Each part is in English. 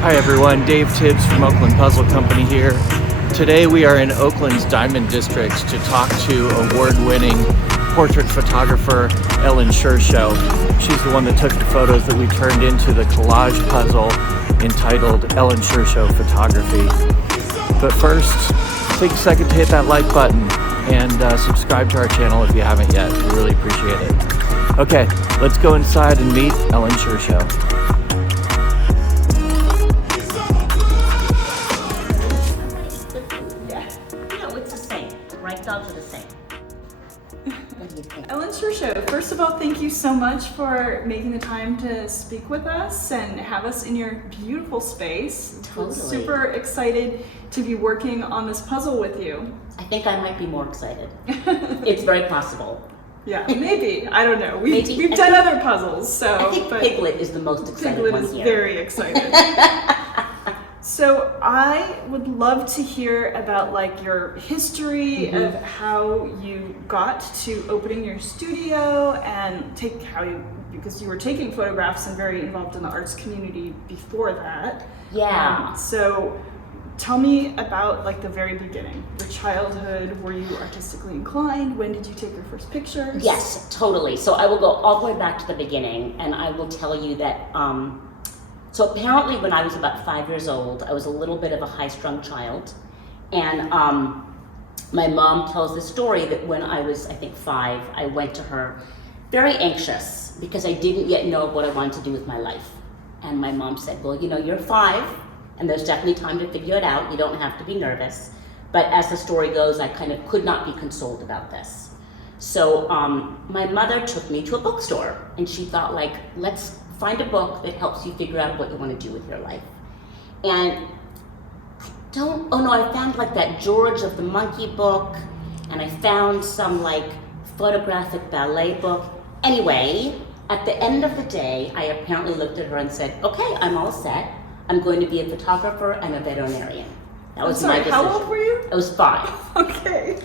Hi everyone, Dave Tibbs from Oakland Puzzle Company here. Today we are in Oakland's Diamond District to talk to award-winning portrait photographer Ellen Shershow. She's the one that took the photos that we turned into the collage puzzle entitled Ellen Shershow Photography. But first, take a second to hit that like button and subscribe to our channel if you haven't yet. We really appreciate it. Okay, let's go inside and meet Ellen Shershow. Dogs are the same. What do you think? Ellen Shershow, first of all, thank you so much for making the time to speak with us and have us in your beautiful space. Totally. Super excited to be working on this puzzle with you. I think I might be more excited. It's very possible. Yeah, maybe. I don't know. Maybe. We've done other puzzles, so. I think Piglet is the most exciting one here. Piglet is very excited. So I would love to hear about like your history of how you got to opening your studio and because you were taking photographs and very involved in the arts community before that. Yeah. So tell me about like the very beginning, your childhood. Were you artistically inclined? When did you take your first pictures? Yes, totally. So I will go all the way back to the beginning, and I will tell you that so apparently when I was about 5 years old, I was a little bit of a high-strung child. And my mom tells the story that when I was, I think 5, I went to her very anxious because I didn't yet know what I wanted to do with my life. And my mom said, well, you know, you're 5 and there's definitely time to figure it out. You don't have to be nervous. But as the story goes, I kind of could not be consoled about this. So my mother took me to a bookstore and she thought like, let's find a book that helps you figure out what you want to do with your life. And I found like that George of the Monkey book, and I found some like photographic ballet book. Anyway, at the end of the day, I apparently looked at her and said, okay, I'm all set. I'm going to be a photographer and a veterinarian. That was my decision. How old were you? I was 5. Okay.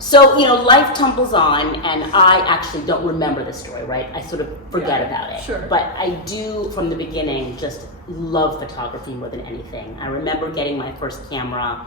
So, you know, life tumbles on, and I actually don't remember the story, right? I sort of forget about it. Sure. But I do, from the beginning, just love photography more than anything. I remember getting my first camera.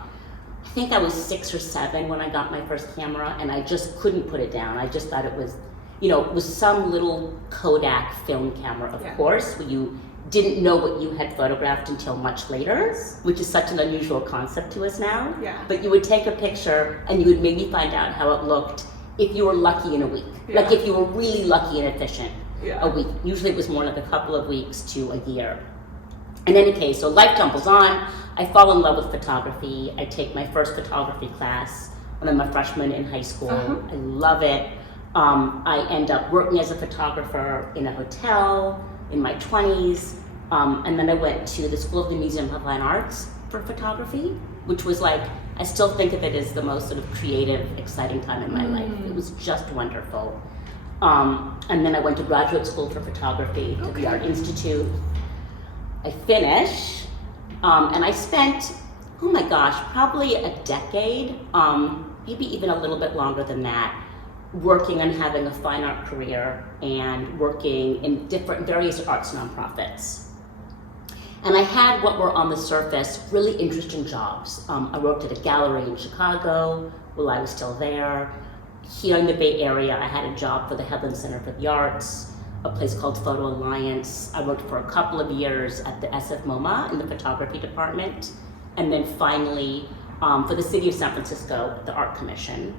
I think I was 6 or 7 when I got my first camera, and I just couldn't put it down. I just thought it was, you know, it was some little Kodak film camera, of course, where you didn't know what you had photographed until much later, which is such an unusual concept to us now. Yeah. But you would take a picture and you would maybe find out how it looked if you were lucky in a week. Yeah. Like if you were really lucky and efficient, Yeah. a week. Usually it was more like a couple of weeks to a year. In any case, so life tumbles on. I fall in love with photography. I take my first photography class when I'm a freshman in high school. I love it. I end up working as a photographer in a hotel in my 20s, and then I went to the School of the Museum of Fine Arts for photography, which was like, I still think of it as the most sort of creative, exciting time in my life. It was just wonderful. And then I went to graduate school for photography to the Art Institute. I finished, and I spent, oh my gosh, probably a decade, maybe even a little bit longer than that, working on having a fine art career and working in various arts nonprofits. And I had what were on the surface really interesting jobs. I worked at a gallery in Chicago while I was still there. Here in the Bay Area, I had a job for the Headland Center for the Arts, a place called Photo Alliance. I worked for a couple of years at the SF MoMA in the photography department. And then finally, for the City of San Francisco, the Art Commission.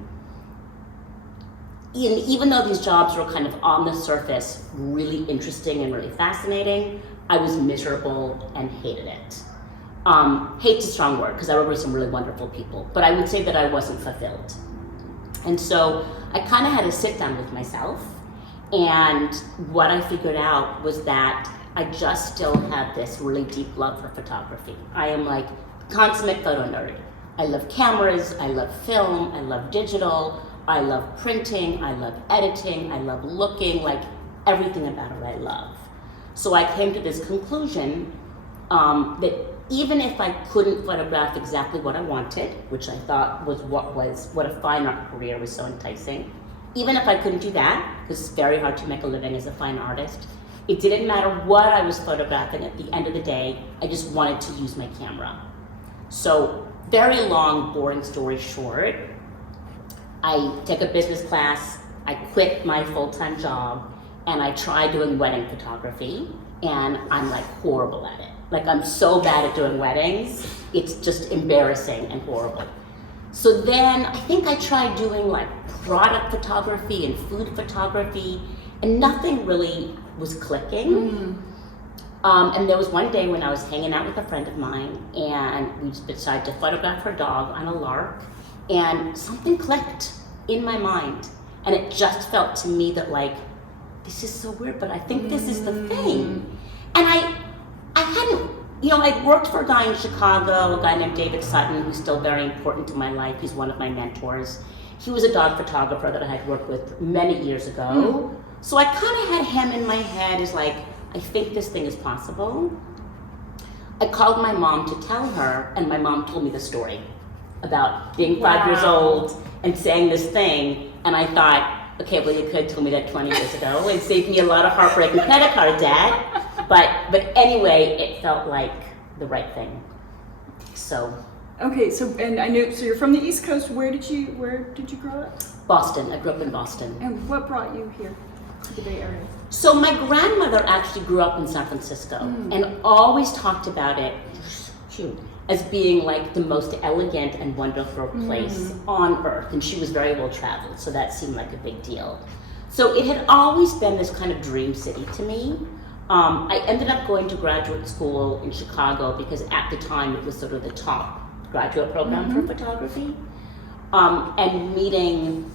And even though these jobs were kind of on the surface really interesting and really fascinating, I was miserable and hated it. Hate's a strong word because I worked with some really wonderful people, but I would say that I wasn't fulfilled. And so I kind of had to sit down with myself, and what I figured out was that I just still have this really deep love for photography. I am like consummate photo nerd. I love cameras, I love film, I love digital, I love printing, I love editing, I love looking, like everything about it I love. So I came to this conclusion that even if I couldn't photograph exactly what I wanted, which I thought was what a fine art career was so enticing, even if I couldn't do that, because it's very hard to make a living as a fine artist, It didn't matter what I was photographing. At the end of the day, I just wanted to use my camera. So, very long, boring story short, I take a business class, I quit my full-time job, and I tried doing wedding photography, and I'm like horrible at it. Like, I'm so bad at doing weddings, it's just embarrassing and horrible. So then I think I tried doing like product photography and food photography, and nothing really was clicking. And there was one day when I was hanging out with a friend of mine, and we decided to photograph her dog on a lark, and something clicked in my mind, and it just felt to me that like, this is so weird, but I think this is the thing. And I hadn't, I'd worked for a guy in Chicago, a guy named David Sutton, who's still very important to my life. He's one of my mentors. He was a dog photographer that I had worked with many years ago. So I kind of had him in my head as like, I think this thing is possible. I called my mom to tell her, and my mom told me the story about being 5 years old and saying this thing, and I thought, okay, well, you could tell me that 20 years ago and saved me a lot of heartbreaking credit card debt. But anyway, it felt like the right thing. So. Okay, so you're from the East Coast. Where did you grow up? Boston. I grew up in Boston. And what brought you here to the Bay Area? So my grandmother actually grew up in San Francisco and always talked about it as being like the most elegant and wonderful place on earth. And she was very well traveled, so that seemed like a big deal. So it had always been this kind of dream city to me. I ended up going to graduate school in Chicago because at the time it was sort of the top graduate program for photography. And meeting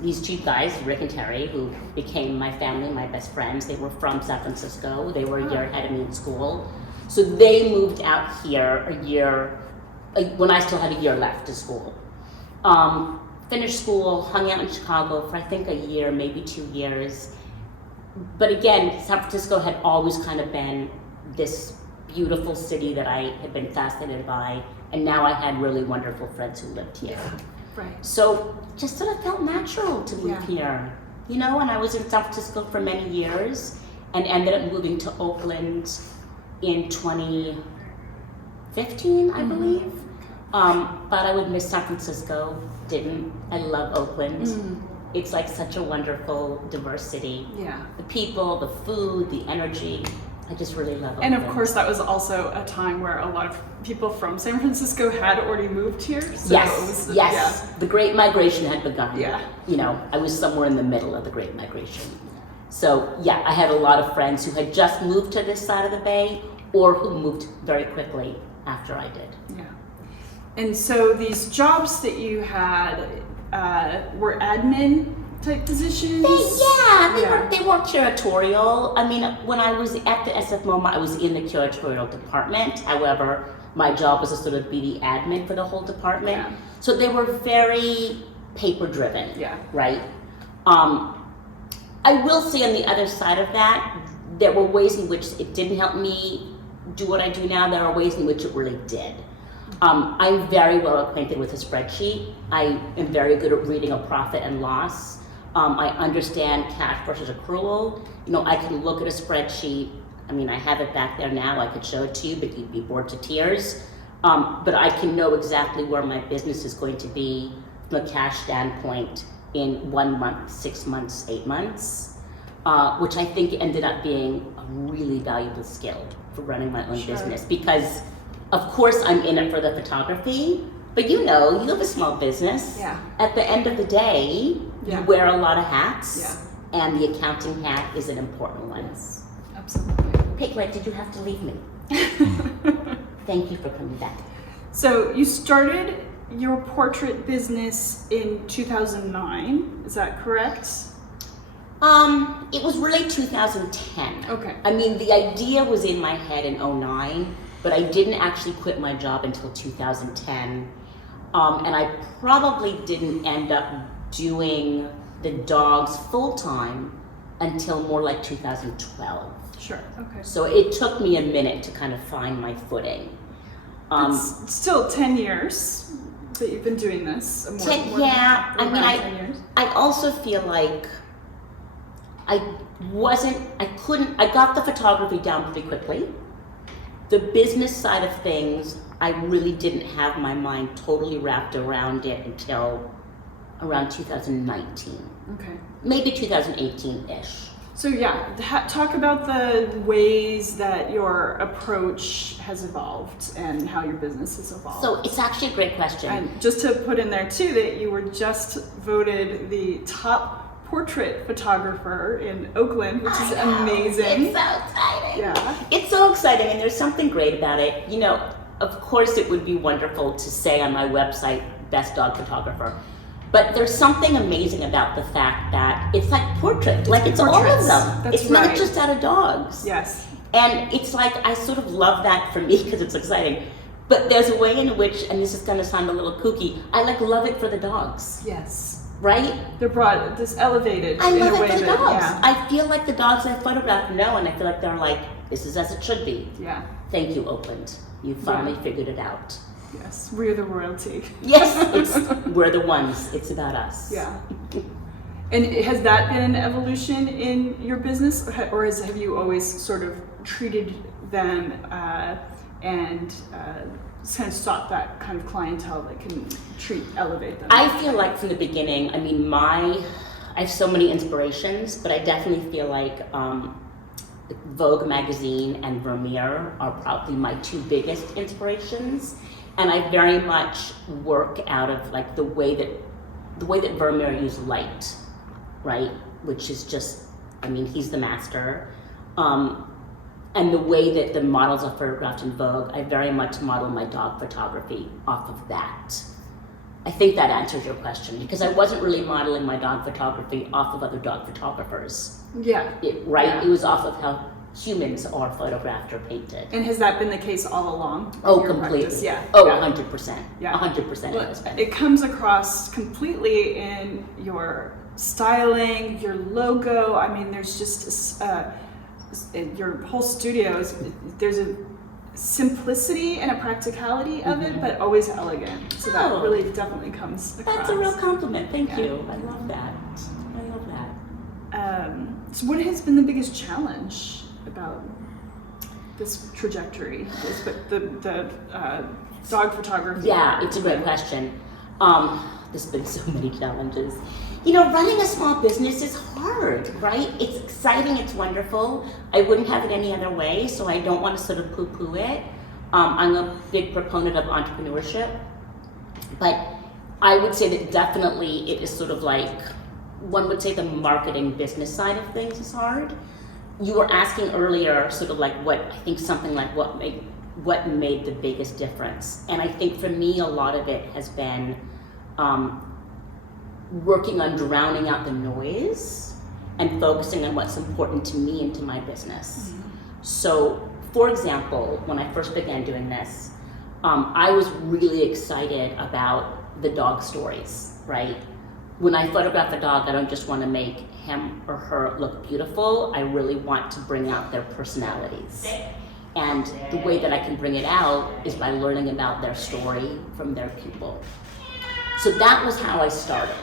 these two guys, Rick and Terry, who became my family, my best friends. They were from San Francisco. They were a year ahead of me in school. So they moved out here when I still had a year left to school. Finished school, hung out in Chicago for I think a year, maybe 2 years. But again, San Francisco had always kind of been this beautiful city that I had been fascinated by, and now I had really wonderful friends who lived here. Right. So just sort of felt natural to move here, and I was in San Francisco for many years and ended up moving to Oakland in 2015, I believe. But I would miss San Francisco, didn't. I love Oakland. It's like such a wonderful, diverse city. Yeah. The people, the food, the energy. I just really love Oakland. And of course, that was also a time where a lot of people from San Francisco had already moved here. So yes. The Great Migration had begun. Yeah. I was somewhere in the middle of the Great Migration. So I had a lot of friends who had just moved to this side of the Bay or who moved very quickly after I did. Yeah. And so these jobs that you had were admin type positions? They were curatorial. I mean, when I was at the SF MoMA, I was in the curatorial department. However, my job was to sort of be the admin for the whole department. Yeah. So they were very paper driven. Yeah. Right? I will say on the other side of that, there were ways in which it didn't help me do what I do now. There are ways in which it really did. I'm very well acquainted with a spreadsheet. I am very good at reading a profit and loss. I understand cash versus accrual. I can look at a spreadsheet. I mean, I have it back there now. I could show it to you, but you'd be bored to tears. But I can know exactly where my business is going to be from a cash standpoint in 1 month, 6 months, 8 months, which I think ended up being a really valuable skill for running my own business because of course I'm in it for the photography, but you have a small business. Yeah. At the end of the day, you wear a lot of hats, and the accounting hat is an important one. Yes, absolutely. Okay, Greg, did you have to leave me? Thank you for coming back. So you started your portrait business in 2009, is that correct? It was really 2010. Okay. I mean, the idea was in my head in 2009, but I didn't actually quit my job until 2010. And I probably didn't end up doing the dogs full-time until more like 2012. Sure, okay. So it took me a minute to kind of find my footing. It's still 10 years that you've been doing this. I also feel like I got the photography down pretty quickly. The business side of things, I really didn't have my mind totally wrapped around it until around 2019. Okay. Maybe 2018-ish. So yeah, talk about the ways that your approach has evolved and how your business has evolved. So it's actually a great question. And just to put in there too, that you were just voted the top portrait photographer in Oakland, which is amazing. It's so exciting. Yeah. It's so exciting, and there's something great about it. You know, of course it would be wonderful to say on my website, best dog photographer. But there's something amazing about the fact that it's like portrait, like it's all of portraits. them. That's it's right. not just out of dogs. Yes. And it's like, I sort of love that for me because it's exciting. But there's a way in which, and this is gonna sound a little kooky, I like love it for the dogs, Yes. right? They're brought, just elevated I in love a way it for the that, dogs. yeah. I feel like the dogs I photograph know, and I feel like they're like, this is as it should be. Yeah. Thank you, Oakland. You finally figured it out. Yes. We're the royalty. Yes, we're the ones. It's about us. Yeah. And has that been an evolution in your business, or have you always sort of treated them and kind of sought that kind of clientele that can elevate them? I feel like from the beginning, I mean, I have so many inspirations, but I definitely feel like Vogue magazine and Vermeer are probably my two biggest inspirations. And I very much work out of like the way that Vermeer used light, right? Which is just, I mean, he's the master. And the way that the models are photographed in Vogue, I very much model my dog photography off of that. I think that answers your question, because I wasn't really modeling my dog photography off of other dog photographers. Yeah. Right? Yeah. It was off of how humans are photographed or painted. And has that been the case all along? Oh, in your completely. practice? Yeah. Oh, yeah. 100%. Yeah. 100% Well, it has been. it comes across completely in your styling, your logo. I mean, there's just your whole studio there's a simplicity and a practicality of it, but always elegant. So that Oh. really definitely comes across. That's a real compliment. Thank Yeah. you. I love that. I love that. So what has been the biggest challenge about this trajectory, the dog photography? Yeah, it's a great question. There's been so many challenges. You know, running a small business is hard, right? It's exciting, it's wonderful. I wouldn't have it any other way, so I don't want to sort of poo-poo it. I'm a big proponent of entrepreneurship, but I would say that definitely it is sort of like, one would say the marketing business side of things is hard. You were asking earlier sort of like what made the biggest difference. And I think for me, a lot of it has been working on drowning out the noise and focusing on what's important to me and to my business. Mm-hmm. So, for example, when I first began doing this, I was really excited about the dog stories, right? When I photograph a dog, I don't just want to make him or her look beautiful, I really want to bring out their personalities. And the way that I can bring it out is by learning about their story from their people. So that was how I started.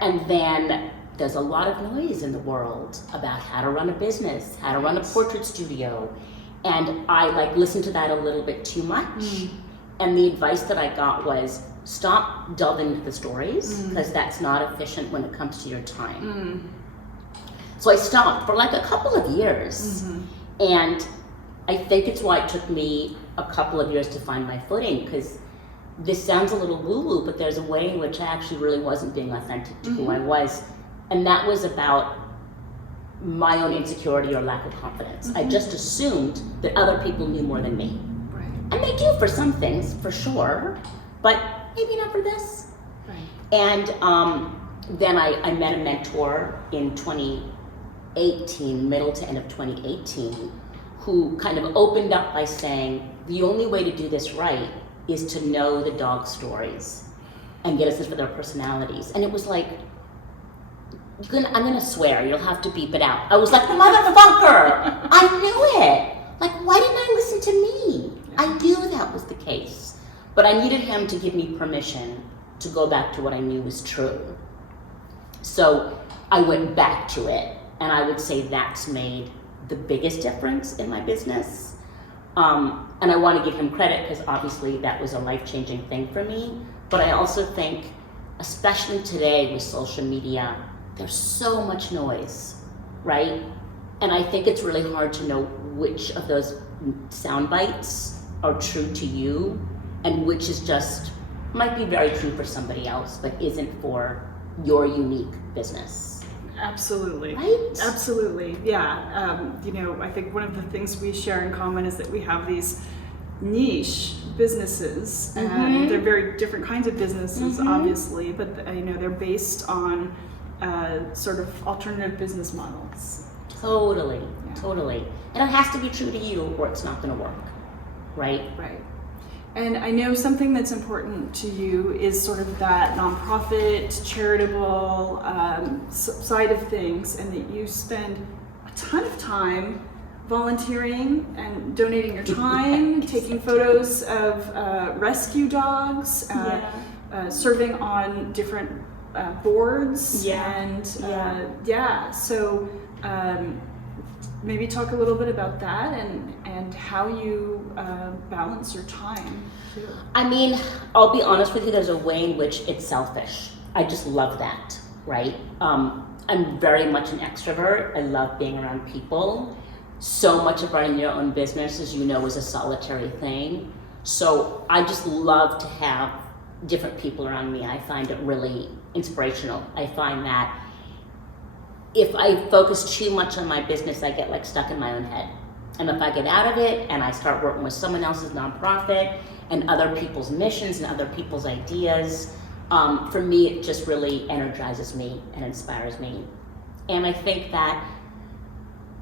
And then there's a lot of noise in the world about how to run a business, how to run a portrait studio. And I listened to that a little bit too much. And the advice that I got was, stop delving into the stories, because that's not efficient when it comes to your time. So I stopped for a couple of years. And I think it's why it took me a couple of years to find my footing, because this sounds a little woo-woo, but there's a way in which I actually really wasn't being authentic to who I was. And that was about my own insecurity or lack of confidence. I just assumed that other people knew more than me. Right. And they do for some things, for sure, but maybe not for this. Right. And then I met a mentor in 2018, middle to end of 2018, who kind of opened up by saying, the only way to do this right is to know the dog stories and get a sense for their personalities. And it was like, I'm gonna swear, you'll have to beep it out. I was like, motherfucker, I knew it. Why didn't I listen to me? I knew that was the case. But I needed him to give me permission to go back to what I knew was true. So I went back to it And I would say that's made the biggest difference in my business. And I want to give him credit because obviously that was a life-changing thing for me. But I also think, especially today with social media, there's so much noise, right? And I think it's really hard to know which of those sound bites are true to you and which is just, might be very true for somebody else, but isn't for your unique business. Absolutely. Right? Absolutely. Yeah. I think one of the things we share in common is that we have these niche businesses, and they're very different kinds of businesses, obviously, but they're based on sort of alternative business models. Totally. And it has to be true to you or it's not going to work, right? Right. And I know something that's important to you is sort of that nonprofit, charitable side of things, and that you spend a ton of time volunteering and donating your time, taking photos of rescue dogs, serving on different boards, so maybe talk a little bit about that and how you balance your time too. I mean, I'll be honest with you, there's a way in which it's selfish. I just love that, right? I'm very much an extrovert. I love being around people. So much of running your own business, as you know, is a solitary thing. So I just love to have different people around me. I find it really inspirational. I find that if I focus too much on my business, I get like stuck in my own head. And if I get out of it and I start working with someone else's nonprofit and other people's missions and other people's ideas, for me, it just really energizes me and inspires me. And I think that,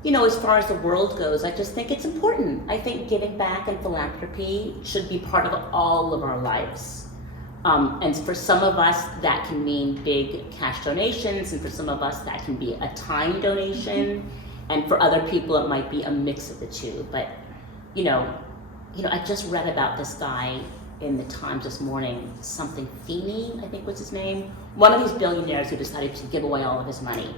as far as the world goes, I just think it's important. I think giving back and philanthropy should be part of all of our lives. And for some of us, that can mean big cash donations, and for some of us, that can be a time donation, and for other people, it might be a mix of the two. But, I just read about this guy in the Times this morning, something Feeney, I think was his name, one of these billionaires who decided to give away all of his money.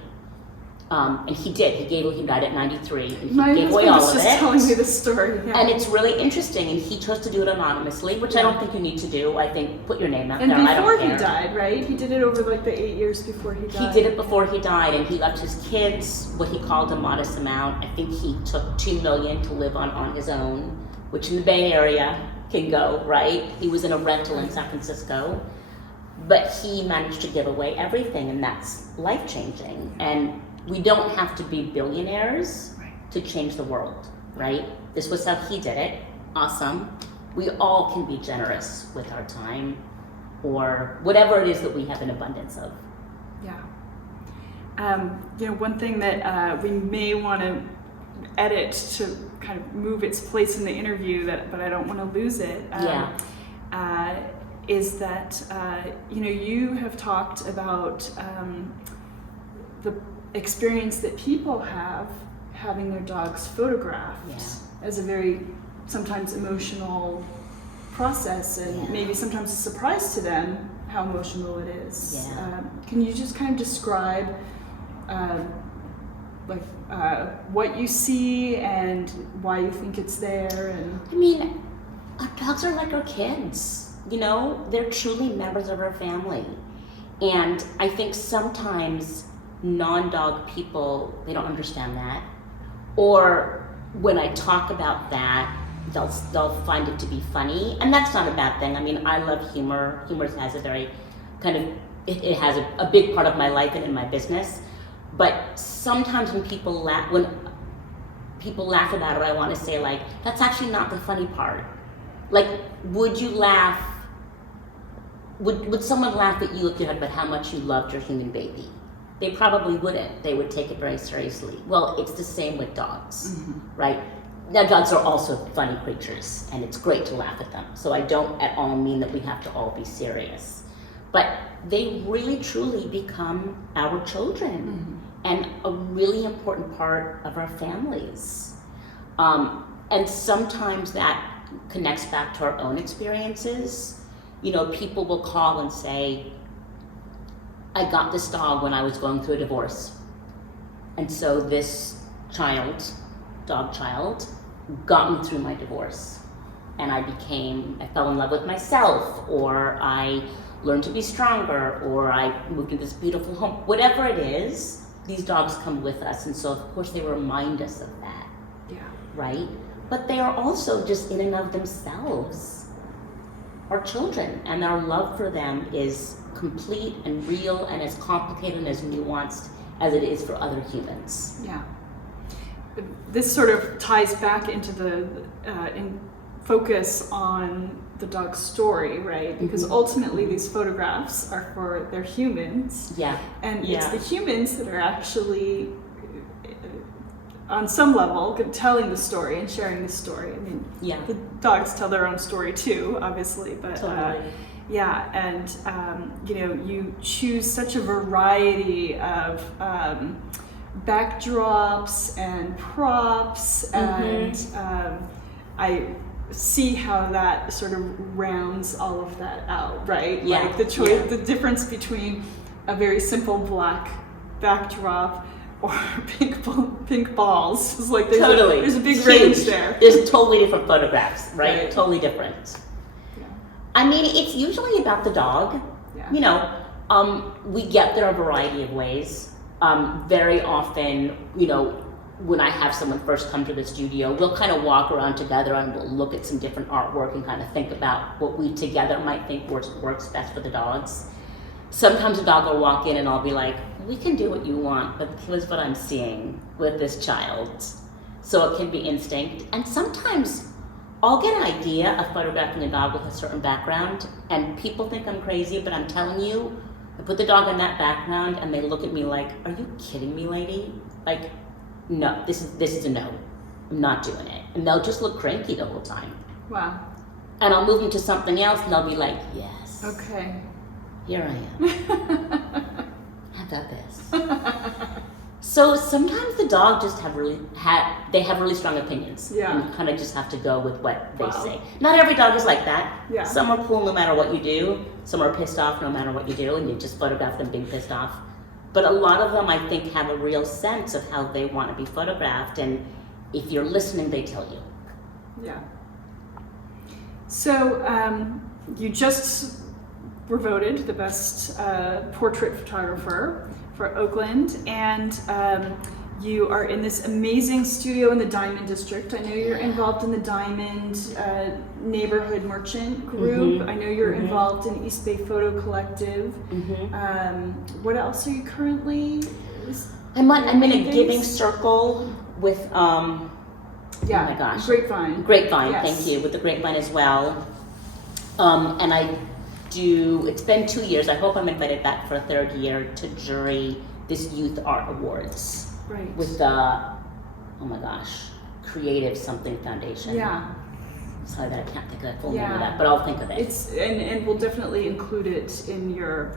And he did. He died at 93, and he gave away all of it. My husband was just telling me the story. Yeah. And it's really interesting, and he chose to do it anonymously, which I don't think you need to do. I think put your name out and there. I don't care. And before he died, right? He did it over like the 8 years before he died. He did it before he died, and he left his kids what he called a modest amount. I think he took $2 million to live on his own, which in the Bay Area can go, right? He was in a rental in San Francisco, but he managed to give away everything, and that's life-changing. And we don't have to be billionaires to change the world, right? This was how he did it. Awesome. We all can be generous with our time or whatever it is that we have an abundance of. Yeah. One thing that we may want to edit to kind of move its place in the interview, but I don't want to lose it, is that, you have talked about the experience that people have having their dogs photographed as a very sometimes emotional process, and maybe sometimes a surprise to them how emotional it is. Can you just kind of describe what you see and why you think it's there? And I mean, our dogs are like our kids, they're truly members of our family. And I think sometimes non-dog people, they don't understand that. Or when I talk about that, they'll find it to be funny. And that's not a bad thing. I mean, I love humor. Humor has a very kind of, it has a big part of my life and in my business. But sometimes when people laugh about it, I want to say like, that's actually not the funny part. Like, would you laugh, would someone laugh at you if you heard about how much you loved your human baby? They probably wouldn't. They would take it very seriously. Well, it's the same with dogs, right? Now, dogs are also funny creatures, and it's great to laugh at them. So I don't at all mean that we have to all be serious. But they really, truly become our children and a really important part of our families. And sometimes that connects back to our own experiences. People will call and say, I got this dog when I was going through a divorce. And so this dog child, got me through my divorce. And I fell in love with myself, or I learned to be stronger, or I moved into this beautiful home. Whatever it is, these dogs come with us. And so of course they remind us of that. Yeah. Right? But they are also just in and of themselves our children, and our love for them is complete and real and as complicated and as nuanced as it is for other humans. Yeah. This sort of ties back into the focus on the dog's story, right? Because ultimately these photographs are for their humans. Yeah. And it's the humans that are actually, on some level, telling the story and sharing the story. I mean, the dogs tell their own story too, obviously, but Totally. and you choose such a variety of backdrops and props, and I see how that sort of rounds all of that out, right? Yeah. Like the choice, the difference between a very simple black backdrop or pink balls is like there's a big Huge. range there. There's totally different photographs, right? Totally different. Yeah. I mean, it's usually about the dog. Yeah. We get there a variety of ways. Very often, when I have someone first come to the studio, we'll kind of walk around together and we'll look at some different artwork and kind of think about what we together might think works best for the dogs. Sometimes a dog will walk in and I'll be like, we can do what you want, but here's what I'm seeing with this child. So it can be instinct. And sometimes I'll get an idea of photographing a dog with a certain background, and people think I'm crazy, but I'm telling you, I put the dog in that background and they look at me like, are you kidding me, lady? Like, no, this is a no. I'm not doing it. And they'll just look cranky the whole time. Wow. And I'll move them to something else and they'll be like, yes. Okay. Here I am. How about this? So sometimes the dog just have really strong opinions. Yeah. And you kind of just have to go with what they Wow. say. Not every dog is like that. Yeah. Some are cool no matter what you do. Some are pissed off no matter what you do, and you just photograph them being pissed off. But a lot of them, I think, have a real sense of how they want to be photographed, and if you're listening, they tell you. Yeah. So you just were voted the best portrait photographer for Oakland, and you are in this amazing studio in the Diamond District. I know you're involved in the Diamond Neighborhood Merchant Group. I know you're involved in East Bay Photo Collective. What else are you currently? I'm in a giving circle with, oh my gosh. Grapevine. Yes. Thank you, with the Grapevine as well. And it's been 2 years, I hope I'm invited back for a third year to jury this Youth Art Awards. Right. With the, oh my gosh, Creative Something Foundation. Yeah. Sorry that I can't think of the full name of that, but I'll think of it. It's and we'll definitely include it in your.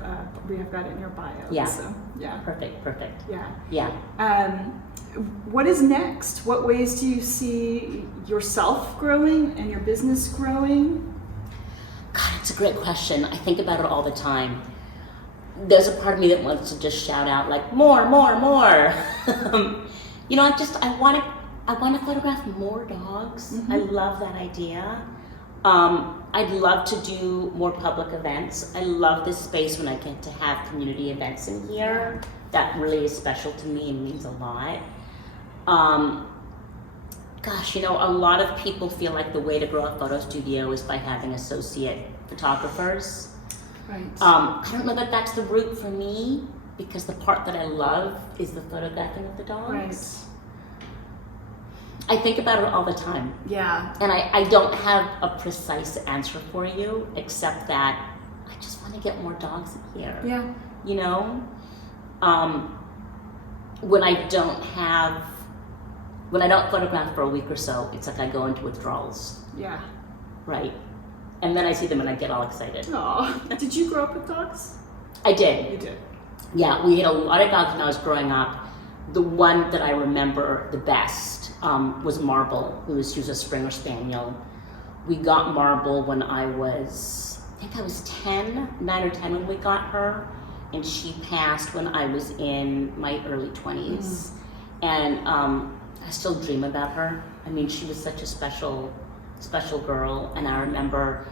We have got it in your bio. Yeah. So, yeah. Perfect. Yeah. Yeah. What is next? What ways do you see yourself growing and your business growing? God, it's a great question. I think about it all the time. There's a part of me that wants to just shout out like more. I want to photograph more dogs. I love that idea. I'd love to do more public events. I love this space when I get to have community events in here. That really is special to me and means a lot. A lot of people feel like the way to grow a photo studio is by having associate photographers. Right. I don't know that that's the route for me, because the part that I love is the photographing of the dogs. Right. I think about it all the time. Yeah. And I don't have a precise answer for you, except that I just want to get more dogs in here. Yeah. When I don't photograph for a week or so, it's like I go into withdrawals. Yeah. Right. And then I see them and I get all excited. Aw. Did you grow up with dogs? I did. You did. Yeah, we had a lot of dogs when I was growing up. The one that I remember the best was Marble. She was a Springer Spaniel. We got Marble when I was 9 or 10 when we got her, and she passed when I was in my early 20s. And I still dream about her. I mean, she was such a special girl. And I remember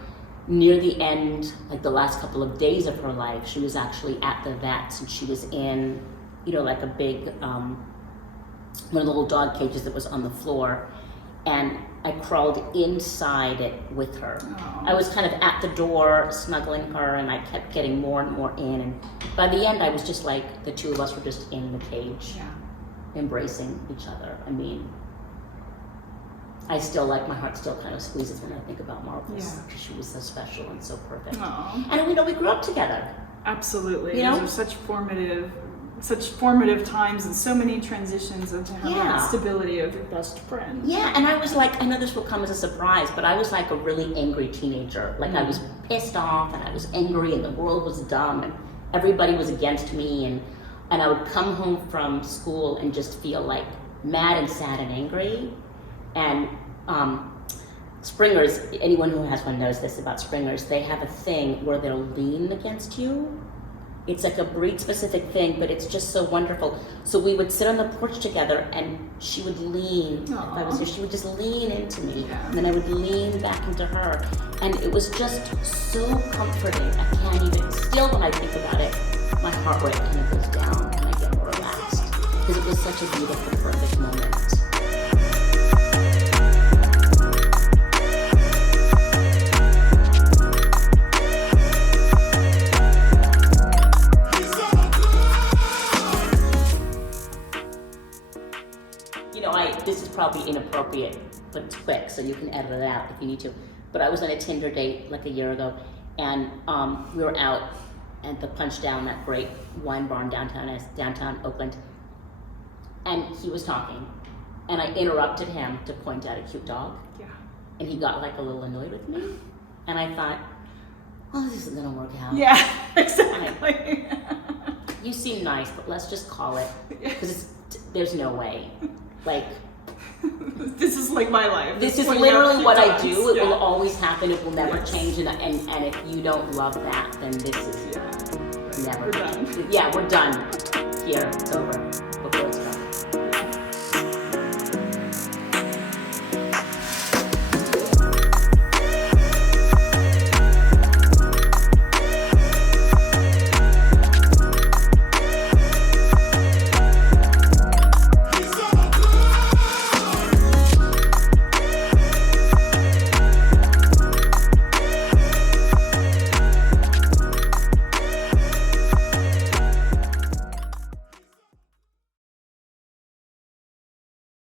near the end, like the last couple of days of her life, she was actually at the vets, and she was in, like a big, one of the little dog cages that was on the floor. And I crawled inside it with her. Aww. I was kind of at the door snuggling her, and I kept getting more and more in. And by the end, I was just like, the two of us were just in the cage, embracing each other. I mean, I still my heart still kind of squeezes when I think about Marvelous, because she was so special and so perfect. Aww. And we grew up together. Absolutely. Those are such formative times, and so many transitions, and to have that stability of your best friend. Yeah, and I was like, I know this will come as a surprise, but I was like a really angry teenager. Like I was pissed off, and I was angry, and the world was dumb, and everybody was against me, and I would come home from school and just feel like mad and sad and angry. And Springers, anyone who has one knows this about Springers, they have a thing where they'll lean against you. It's like a breed-specific thing, but it's just so wonderful. So we would sit on the porch together, and she would lean. If I was there, she would just lean into me, and then I would lean back into her. And it was just so comforting. I can't even, still when I think about it, my heart rate kind of goes down, and I get more relaxed. Because it was such a beautiful, perfect moment. This is probably inappropriate, but it's quick, so you can edit it out if you need to. But I was on a Tinder date like a year ago, and we were out at the Punch Down, that great wine barn downtown Oakland, and he was talking, and I interrupted him to point out a cute dog, and he got like a little annoyed with me, and I thought, oh, this isn't gonna work out. Yeah, exactly. You seem nice, but let's just call it, because there's no way. Like, this is like my life. This is literally what I do. It will always happen. It will never change. And if you don't love that, then this is never. We're done. Yeah, we're done. Here, it's over.